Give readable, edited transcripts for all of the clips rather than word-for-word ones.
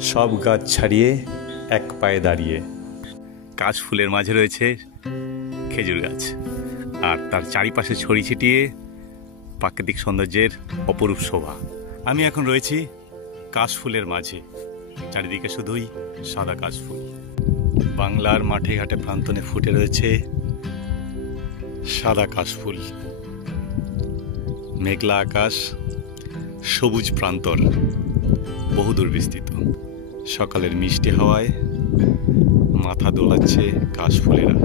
সব গাছ ছাড়িয়ে এক পায়ে দাঁড়িয়ে। কাশফুলের মাঝে রয়েছে খেজুর গাছ, আর তার চারিপাশে ছড়িয়ে ছিটিয়ে প্রাকৃতিক সৌন্দর্যের অপরূপ শোভা। আমি এখন রয়েছি কাশফুলের মাঝে, চারিদিকে শুধুই সাদা কাশফুল। বাংলার মাঠে ঘাটে প্রান্তনে ফুটে রয়েছে সাদা কাশফুল। মেঘলা আকাশ, সবুজ প্রান্তর, বহুদূর বিস্তৃত। সকালের মিষ্টি হাওয়ায় মাথা দোলাচ্ছে কাশফুলেরা।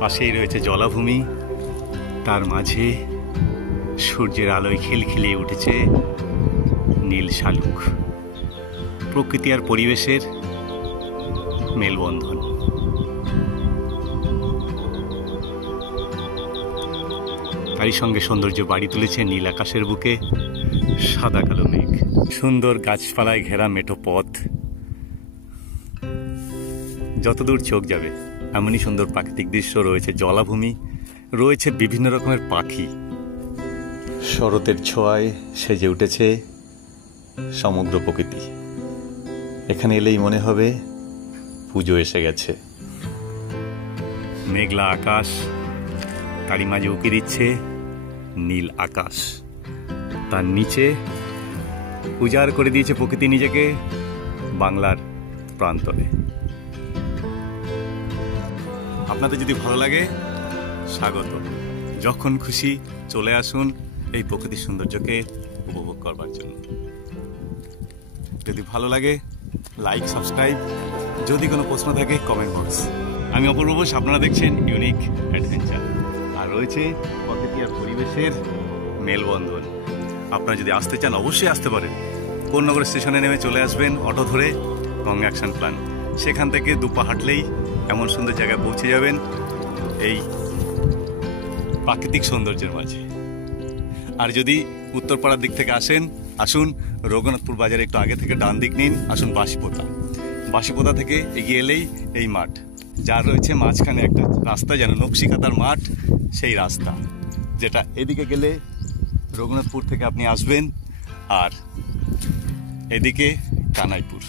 পাশেই রয়েছে জলাভূমি, তার মাঝে সূর্যের আলোয় খিলখিলিয়ে উঠেছে নীল শালুক। প্রকৃতি আর পরিবেশের মেলবন্ধন। তারই সঙ্গে সৌন্দর্য বাড়ি তুলেছে নীল আকাশের বুকে সাদা কালো মেঘ। সুন্দর গাছপালায় ঘেরা মেঠো পথ, যতদূর চোখ যাবে এমনই সুন্দর প্রাকৃতিক দৃশ্য। রয়েছে জলাভূমি, রয়েছে বিভিন্ন রকমের পাখি। শরতের ছোঁয়ায় সেজে উঠেছে সমগ্র প্রকৃতি। এখানে এলেই মনে হবে পুজো এসে গেছে। মেঘলা আকাশ, তারই মাঝে উকি দিচ্ছে নীল আকাশ। তার নিচে উজাড় করে দিয়েছে প্রকৃতি নিজেকে বাংলার প্রান্তরে। আপনাদের যদি ভালো লাগে স্বাগত। যখন খুশি চলে আসুন এই প্রকৃতির সৌন্দর্যকে উপভোগ করবার জন্য। যদি ভালো লাগে লাইক, সাবস্ক্রাইব। যদি কোনো প্রশ্ন থাকে কমেন্ট বক্স। আমি অপূর্ব বোস, আপনারা দেখছেন ইউনিক অ্যাডভেঞ্চার। আর রয়েছে প্রকৃতি আর পরিবেশের মেলবন্ধন। আপনারা যদি আসতে চান অবশ্যই আসতে পারেন। কোন্নগর স্টেশনে নেমে চলে আসবেন অটো ধরে গঙ্গা অ্যাকশন প্ল্যান। সেখান থেকে দুপা হাঁটলেই এমন সুন্দর জায়গায় পৌঁছে যাবেন এই প্রাকৃতিক সৌন্দর্যের মাঝে। আর যদি উত্তরপাড়ার দিক থেকে আসুন রঘুনাথপুর বাজারে একটু আগে থেকে ডান দিক নিন, আসুন বাঁশিপোতা থেকে এগিয়ে এলেই এই মাঠ, যার রয়েছে মাঝখানে একটা রাস্তা, যেন নকশিকাতার মাঠ। সেই রাস্তা যেটা এদিকে গেলে রঘুনাথপুর থেকে আপনি আসবেন, আর এদিকে কানাইপুর।